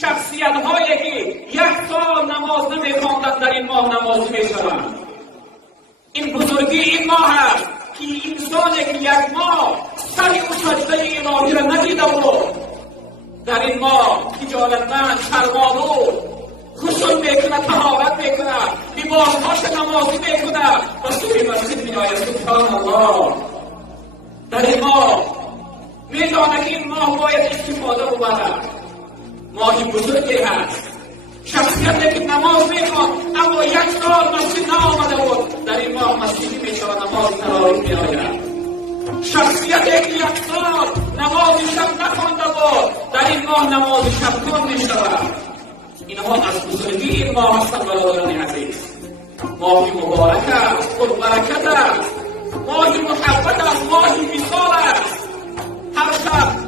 شخصیت هایی که 1 سال نماز نمی‌خواندند در این ماه نمازی میشوند. این بزرگی این ماه است که انسانی که 1 ماه سر و سجده الهی را ندیده بود در این ماه خجالتمند شرم‌آلود غسل میکنه، طهارت میکنه، لباسهاش نمازی میکنه و سوی مسجد میآید. سبحان الله. در این ماه میدانه که این ماه باید استفاده ببرد. ماهی بزرگی هست. شخصیتی که نماز میخواد اما 1 سال مسجد نآمده بود در این ماه مسجدی میشود، نماز تراویح میآید. شخصیتی که 1 سال نماز شب نخوانده بود در این ماه نماز شب خوان میشود. اینها از بزرگی این ماه هستند برادران عزیز. ماهی مبارک است، پربرکت است، ماهی محبت است، ماهی وصال است. هر شب